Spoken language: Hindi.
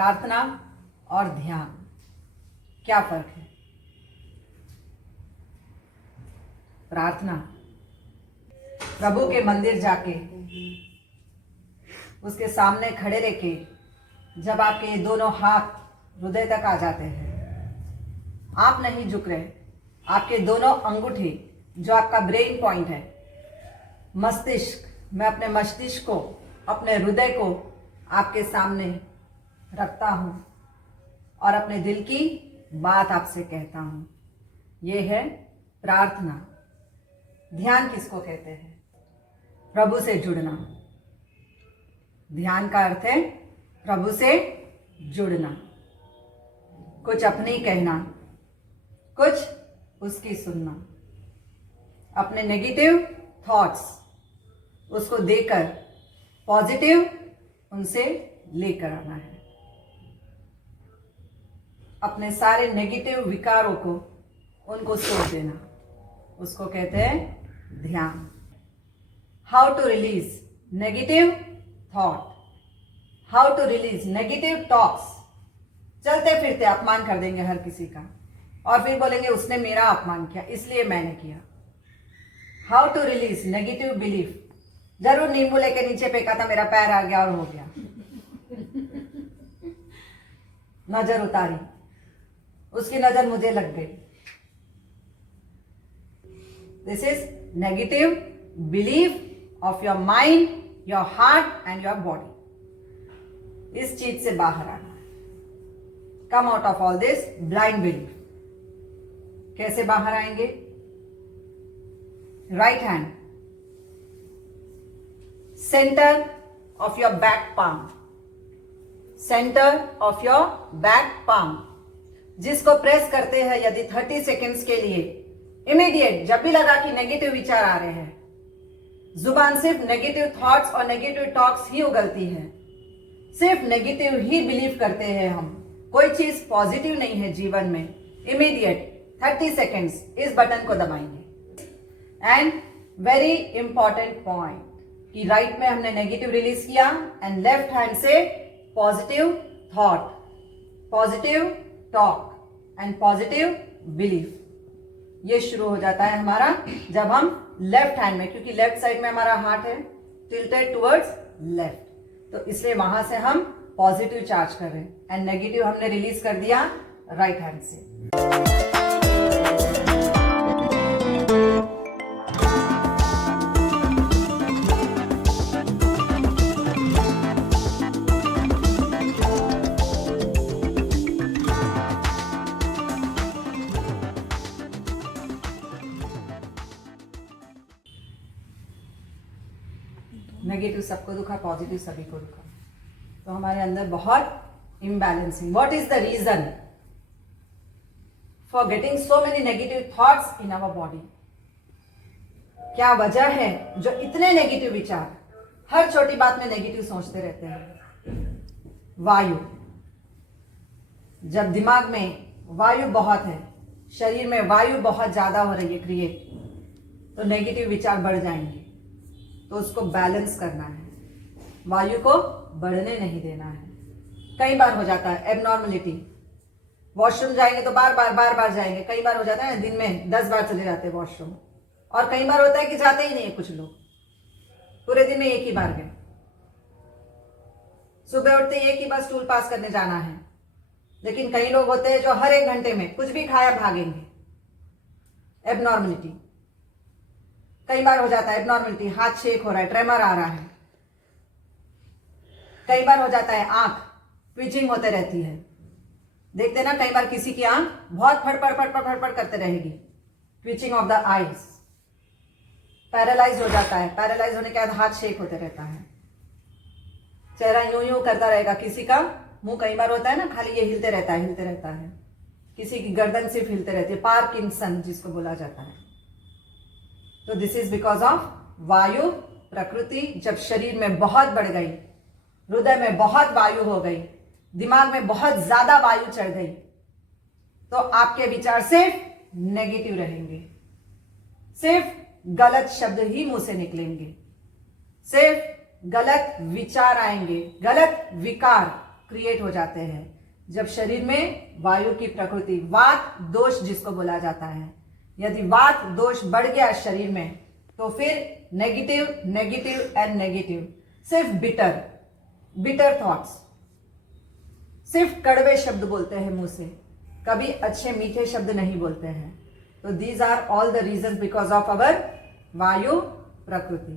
प्रार्थना और ध्यान, क्या फर्क है? प्रार्थना, प्रभु के मंदिर जाके उसके सामने खड़े रह के जब आपके ये दोनों हाथ हृदय तक आ जाते हैं, आप नहीं झुक रहे, आपके दोनों अंगूठे जो आपका ब्रेन पॉइंट है, मस्तिष्क, मैं अपने मस्तिष्क को, अपने हृदय को आपके सामने रखता हूं और अपने दिल की बात आपसे कहता हूं। यह है प्रार्थना। ध्यान किसको कहते हैं? प्रभु से जुड़ना। ध्यान का अर्थ है प्रभु से जुड़ना, कुछ अपनी कहना, कुछ उसकी सुनना, अपने नेगेटिव थॉट्स उसको देकर पॉजिटिव उनसे लेकर आना है। अपने सारे नेगेटिव विकारों को उनको छोड़ देना, उसको कहते हैं ध्यान। How to release negative thought, how to release negative talks. चलते फिरते अपमान कर देंगे हर किसी का और फिर बोलेंगे उसने मेरा अपमान किया इसलिए मैंने किया। How to release negative belief, जरूर नींबू लेके नीचे फेंका था, मेरा पैर आ गया और हो गया। नजर उतारी, उसकी नजर मुझे लग गई। This is negative belief of your mind, your heart and your body. इस चीज से बाहर आना है। Come out of all this blind belief. कैसे बाहर आएंगे? Right hand centre of your back palm, centre of your back palm, जिसको प्रेस करते हैं यदि 30 सेकेंड्स के लिए, इमीडिएट जब भी लगा कि नेगेटिव विचार आ रहे हैं, जुबान सिर्फ नेगेटिव थॉट्स और नेगेटिव टॉक्स ही उगलती है, सिर्फ नेगेटिव ही बिलीव करते हैं हम, कोई चीज पॉजिटिव नहीं है जीवन में। इमीडिएट 30 सेकेंड्स इस बटन को दबाएंगे। एंड वेरी इंपॉर्टेंट पॉइंट कि राइट में हमने नेगेटिव रिलीज किया एंड लेफ्ट हैंड से positive thought, positive talk and positive belief. ये शुरू हो जाता है हमारा जब हम लेफ्ट हैंड में, क्योंकि लेफ्ट साइड में हमारा हार्ट है टिल्टेड टुवर्ड्स लेफ्ट, तो इसलिए वहां से हम पॉजिटिव चार्ज कर रहे हैं एंड नेगेटिव हमने रिलीज कर दिया राइट हैंड से। नेगेटिव सबको दुखा, पॉजिटिव सभी को दुखा, तो हमारे अंदर बहुत imbalancing. What is the reason for getting so many negative thoughts in our body? क्या वजह है जो इतने नेगेटिव विचार, हर छोटी बात में नेगेटिव सोचते रहते हैं? वायु। जब दिमाग में वायु बहुत है, शरीर में वायु बहुत ज्यादा हो रही है क्रिएट, तो नेगेटिव विचार बढ़ जाएंगे, तो उसको बैलेंस करना है, वायु को बढ़ने नहीं देना है। कई बार हो जाता है एबनॉर्मलिटी, वॉशरूम जाएंगे तो बार बार जाएंगे, कई बार हो जाता है दिन में 10 बार चले जाते हैं वॉशरूम, और कई बार होता है कि जाते ही नहीं है, कुछ लोग पूरे दिन में एक ही बार गए। सुबह उठते एक ही बार स्टूल पास करने जाना है, लेकिन कई लोग होते हैं जो हर 1 घंटे में कुछ भी खाया भागेंगे। एबनॉर्मलिटी कई बार हो जाता है, एबनॉर्मलिटी, हाथ शेक हो रहा है, ट्रेमर आ रहा है। कई बार हो जाता है आंख ट्विचिंग होते रहती है, देखते ना कई बार किसी की आंख बहुत फड़फड़ करते रहेगी, twitching of the eyes. Paralyse हो जाता है, पैरालाइज होने के बाद हाथ शेक होते रहता है, चेहरा यूं यूं करता रहेगा। किसी का मुंह कई बार होता है ना खाली ये हिलते रहता है, किसी की गर्दन सिर्फ हिलते रहती है, पार्किंसन जिसको बोला जाता है। तो दिस इज बिकॉज ऑफ वायु प्रकृति जब शरीर में बहुत बढ़ गई, हृदय में बहुत वायु हो गई, दिमाग में बहुत ज्यादा वायु चढ़ गई, तो आपके विचार सिर्फ नेगेटिव रहेंगे, सिर्फ गलत शब्द ही मुंह से निकलेंगे, सिर्फ गलत विचार आएंगे, गलत विकार क्रिएट हो जाते हैं जब शरीर में वायु की प्रकृति, वात दोष जिसको बोला जाता है, यदि वात दोष बढ़ गया शरीर में तो फिर नेगेटिव नेगेटिव एंड नेगेटिव, सिर्फ बिटर थॉट्स, सिर्फ कड़वे शब्द बोलते हैं मुंह से, कभी अच्छे मीठे शब्द नहीं बोलते हैं. तो these are all the reason because of our वायु प्रकृति.